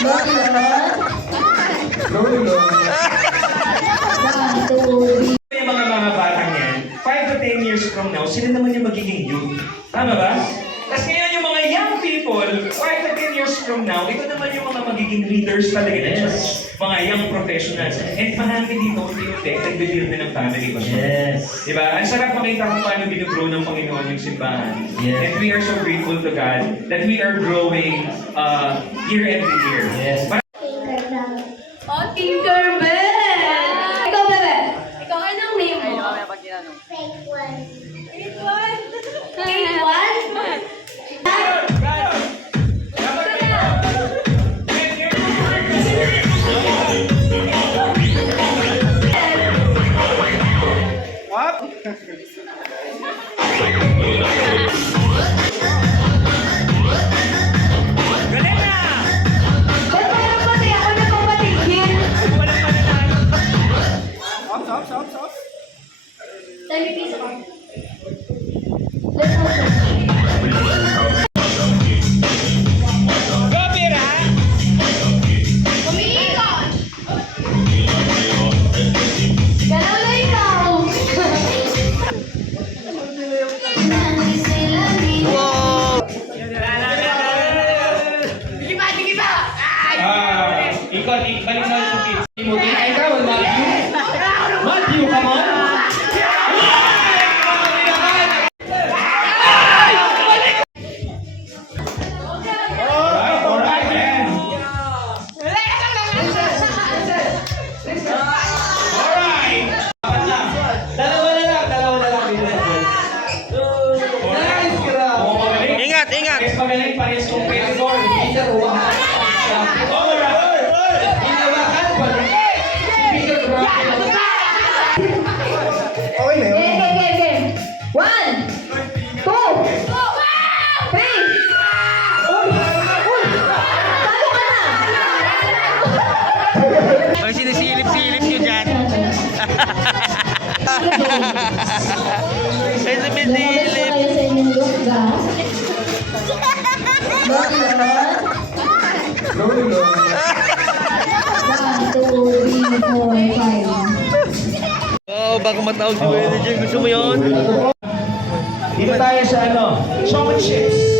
Yung mga batang yan, 5 to 10 years from now, sila naman yung magiging youth. Tama ba? Tapos ngayon yung mga young people, 5 to 10 years from now, ito naman yung mga magiging leaders talaga ng church. Mga young professionals. And marami dito, unti-unti, nagbe-build na ng family ko. Yes. Diba? Ang sarap makita kung paano binugrow ng Panginoon yung simbahan. Yes. And we are so grateful to God that we are growing year every year. Yes. Oh, Tinkerbell! Ikaw, bebe. Ikaw, anong name mo? Fake one. Grade 1? Grade 1? Ba't parang pati ako nagpapatigil? Tayo, piso ka. Let's go. Umiikot! Galaw na ikaw! Ikot, balik na yung kids. Timothy, ikaw, Matthew. Matthew, come on. Alright, man. Alright. Dalawa na lang. Nice, grabe. Ingat, ingat! Parehas magaling, parehas competitor. Game. 1, 2, 3. Talo ka na! Ang sinisilip-silip nyo dyan. Ay, sumisilip. Kayo sa inyong look, guys. One, two, three, four, five. Oh, baka matawag si Wendy dyan. Gusto mo yun? Dito tayo sa showmanships.